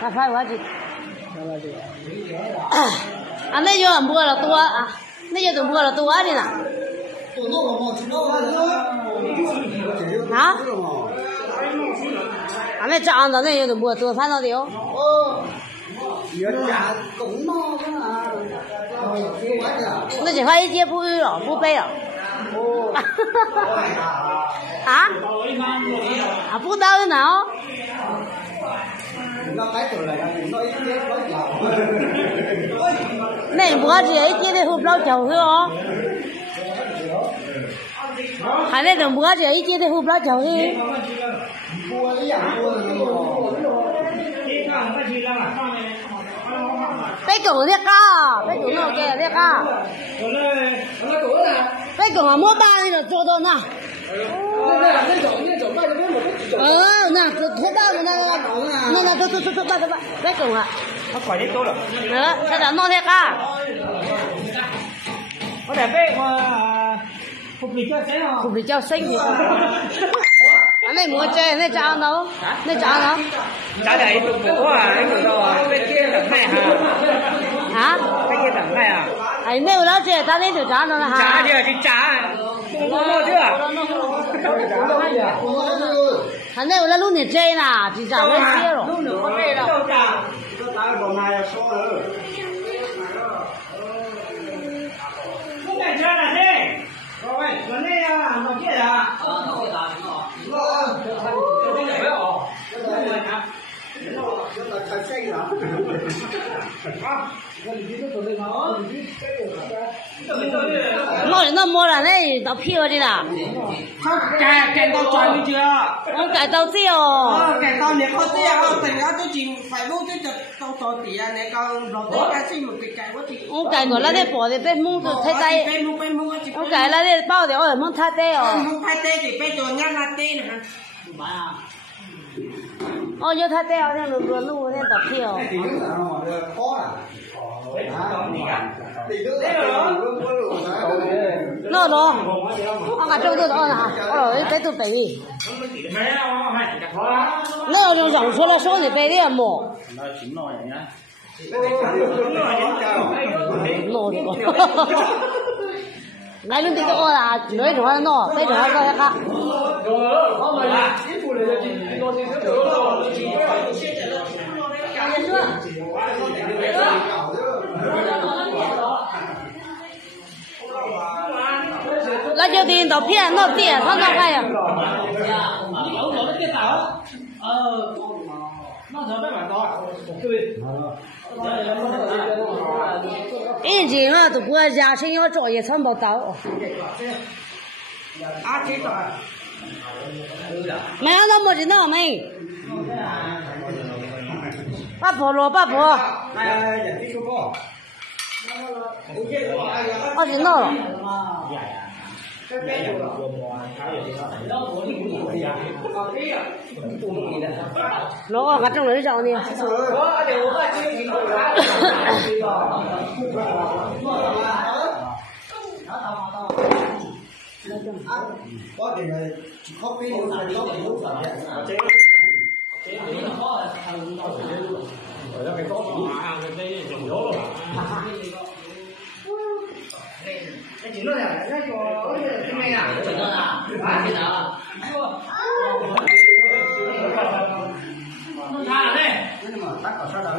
他拍我去。啊，那就摸了多啊，那就都摸了多的呢。啊？啊，那长的那就都摸多看到的哟。那这块一接不了，不背了。啊？啊，不到的呢哦。này bữa gì ấy kia đây hụp lau chầu thôi ó, hay này đồng bữa gì ấy kia đây hụp lau chầu đi, cái cổng thế ca, cái cổng nào kìa thế ca, cái cổng là mua ba đi là cho đâu nào, nè, thuốc bao rồi nè, thuốc ba, cái cổng à. Nó khỏi đi tốt rồi. Đó, sao đã non thế ca? Có đẹp đấy mà phục vị cho xinh không? Phục vị cho xinh thì. Anh này mua chè, này cháo nấu. Này cháo nấu. Cháo đấy phục vụ à, đấy của nó bên kia tầng 2 hả? Hả? Bên kia tầng 2 à? Anh nếu đó chè ta lên được cháo nó là hả? Cháo chưa? Thì cháo. Mua chưa? Anh nếu là lúc này chè nè, thì cháo lên kia rồi. Lúc nữa có chè đâu. Không phải chơi là thế. Rồi, vấn đề là nó kia là. Nó mua là này tao phiêu đi nào. Không, cái tao chọn đi chưa? Ông cái tao tiêu. Cái tao nếu có tiêu, thì nó tôi chỉ phải lúc tôi tao cho tiền này con rồi tôi cái gì một cái quá thì. Ông cái gọi là để bỏ để bên mua rồi thay tay. Ông cái là để bao để ở món thay tay à. Món thay tay thì bên tôi nhá là tay nè. Nhớ thay tay nên luôn luôn nên tập phiêu. Nó đó, ông cả trông tôi đó hả? Rồi cái tôi phải đi. Nó dùng dòng số là số thì phải đi à mổ. Nổ đi con. Ngay lúc tí tôi là nói cho nó, đây cho nó cái khác. là cho tiền tao phiền nó tiền không đâu hay à yên gì mà tụi bữa gia sinh要做也成不到没有那么知道没八婆罗八婆我知道了nó cả trong lấy rau nè có thể là có cái chỉ nó là cái cho cái này à chỉ nó là cái nào nó ra đây nhưng mà tắt ở sao đó